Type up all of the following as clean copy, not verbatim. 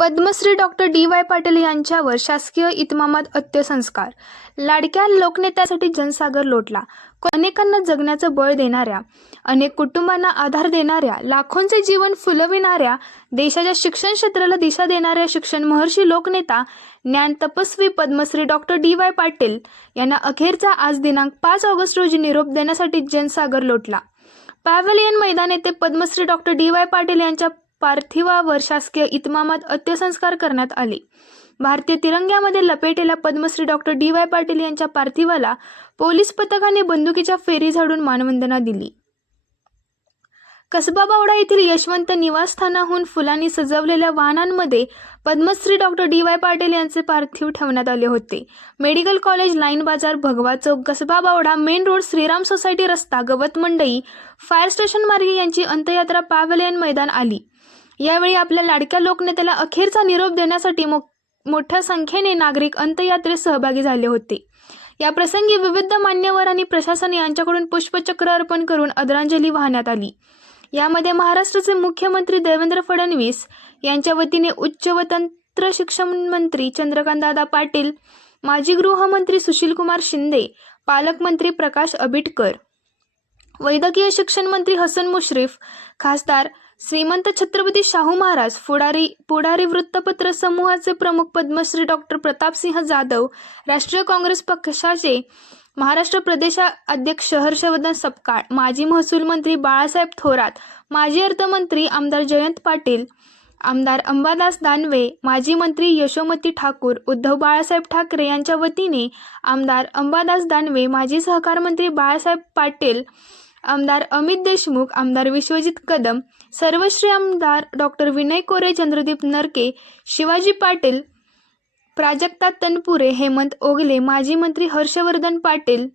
Padmashri doctor DY. Patil यांच्यावर शासकीय इतमामात अंत्यसंस्कार. लाडक्या लोकनेत्यासाठी जनसागर लोटला. अनेकांना जगण्याचं बळ देणाऱ्या, अनेक कुटुंबांना आधार देणाऱ्या, लाखोंचे जीवन फुलविणाऱ्या, देशाच्या शिक्षण क्षेत्राला दिशा देणाऱ्या शिक्षण महर्षी लोकनेता ज्ञान तपस्वी पद्मश्री डॉक्टर डी.वाय. पाटील यांना अखेरचा आज दिनांक 5 ऑगस्ट रोजी निरोप देण्यासाठी जनसागर लोटला. पॅव्हेलियन मैदान येथे पद्मश्री डॉक्टर डी.वाय. पाटील यांच्या पार्थिवावर शासकीय इतमामात अंत्यसंस्कार करण्यात आले. भारतीय तिरंग्यामध्ये लपेटलेल्या पद्मश्री डॉक्टर डी.वाय. पाटील यांच्या पार्थिवाला पोलीस पथकाने बंदुकीच्या फेरी झाडून मानवंदना दिली. कसबा बावडा येथील यशवंत निवासस्थानाहून फुलांनी सजवलेल्या वाहनांमध्ये पद्मश्री डॉक्टर डी.वाय. पाटील यांचे पार्थिव ठेवण्यात आले होते. Medical college, line Bazar, Bhagwa Chowk, Kasba Bawada, main road, Shriram society रस्ता, गवत मंडई, फायर स्टेशन मार्गे यांची अंत्ययात्रा पॅव्हेलियन मैदान आली. यावेळी आपल्या लाडक्या लोकनेत्याला अखेरचा निरोप देण्यासाठी मोठ्या संख्येने नागरिक अंत्ययात्रेत सहभागी झाले होते. या प्रसंगी विविध मान्यवर आणि प्रशासन यांच्याकडून पुष्पचक्र अर्पण करून आदरांजली वाहण्यात आली. यामध्ये महाराष्ट्राचे मुख्यमंत्री देवेंद्र फडणवीस यांच्या वतीने उच्च व तंत्र शिक्षण मंत्री चंद्रकांतदादा पाटील, माजी गृहमंत्री सुशीलकुमार शिंदे, पालकमंत्री प्रकाश आंबेडकर, वैद्यकीय शिक्षण मंत्री हसन मुश्रीफ, खासदार श्रीमंत छत्रपती शाहू महाराज, पुढारी वृत्तपत्र समूहाचे प्रमुख पद्मश्री डॉक्टर प्रतापसिंह जाधव, राष्ट्रीय काँग्रेस पक्षाचे महाराष्ट्र प्रदेशाध्यक्ष हर्षवर्धन सपकाळ, माजी महसूल मंत्री बाळासाहेब थोरात, माजी अर्थमंत्री आमदार जयंत पाटील, आमदार अंबादास दानवे, माजी मंत्री यशोमती ठाकूर, उद्धव बाळासाहेब ठाकरे यांच्या वतीने आमदार अंबादास दानवे, माजी सहकार मंत्री बाळासाहेब पाटील, आमदार अमित देशमुख, आमदार विश्वजित कदम, सर्वश्री आमदार डॉक्टर विनय कोरे, चंद्रदीप नरके, शिवाजी पाटील, प्राजक्ता तनपुरे, हेमंत ओगले, माजी मंत्री हर्षवर्धन पाटील,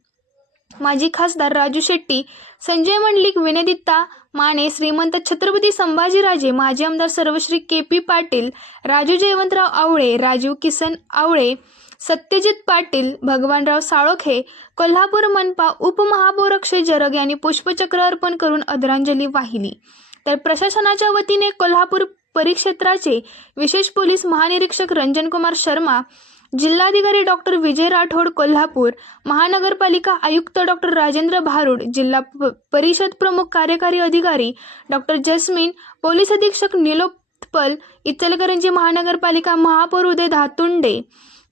माजी खासदार राजू शेट्टी, संजय मंडलिक, विनयदित्ता माने, श्रीमंत छत्रपती संभाजीराजे, माजी आमदार सर्वश्री के.पी. पाटील, राजू जयवंतराव आवळे, राजीव किसन आवळे, सत्यजित पाटील, भगवानराव साळोखे, कोल्हापूर मनपा उपमहापौर अक्षय जरग यांनी पुष्पचक्र अर्पण करून आदरांजली वाहिली. तर प्रशासनाच्या वतीने कोल्हापूर परिक्षेत्राचे विशेष पोलीस महानिरीक्षक रंजन कुमार शर्मा, जिल्हाधिकारी डॉक्टर विजय राठोड कोल्हापूर, महानगरपालिका आयुक्त डॉक्टर राजेंद्र भारुड, जिल्हा परिषद प्रमुख कार्यकारी अधिकारी डॉक्टर जस्मीन, पोलीस अधीक्षक निलोत्पल, इचलकरंजी महानगरपालिका महापौर उदय धातुंडे,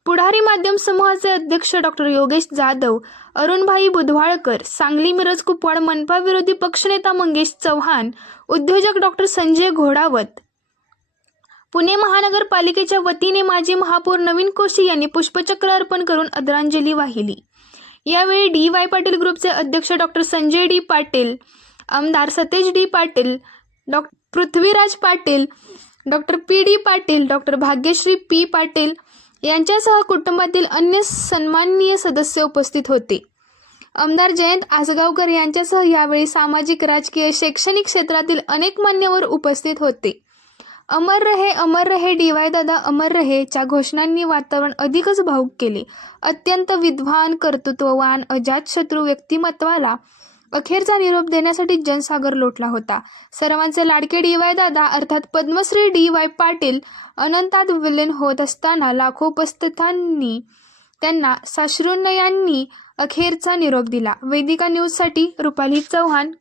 पुढारी माध्यम समूहाचे अध्यक्ष डॉक्टर योगेश जाधव, अरुणभाई बुधवाळकर, सांगली मिरज कुपवाड मनपा विरोधी पक्षनेता मंगेश चव्हाण, उद्योजक डॉक्टर संजय घोडावत, पुणे महानगरपालिकेच्या वतीने माजी महापौर नवीन कोशी यांनी पुष्पचक्र अर्पण करून आदरांजली वाहिली. यावेळी डी.वाय. पाटील ग्रुपचे अध्यक्ष डॉक्टर संजय डी. पाटील, आमदार Satej D. Patil, doctor Prithviraj Patil, doctor P D. Patil, doctor Bhagyashree P. Patil यांच्यासह कुटुंबातील अन्य सन्माननीय सदस्य उपस्थित होते. आमदार जयंत आसगावकर यांच्यासह यावेळी सामाजिक, राजकीय, शैक्षणिक क्षेत्रातील अनेक मान्यवर उपस्थित होते. अमर रहे डी.वाय. दादा अमर रहे च्या घोषणांनी वातावरण अधिकच भावुक केले. अत्यंत विद्वान, कर्तृत्ववान, अजातशत्रू व्यक्तिमत्वाला अखेरचा निरोप देण्यासाठी जनसागर लोटला होता. सर्वांचे लाडके डी.वाय. दादा अर्थात पद्मश्री डी.वाय. पाटील अनंतात विलीन होत असताना लाखो उपस्थितांनी त्यांना साश्रुनयनांनी अखेरचा निरोप दिला. वेदिका न्यूजसाठी रुपाली चव्हाण,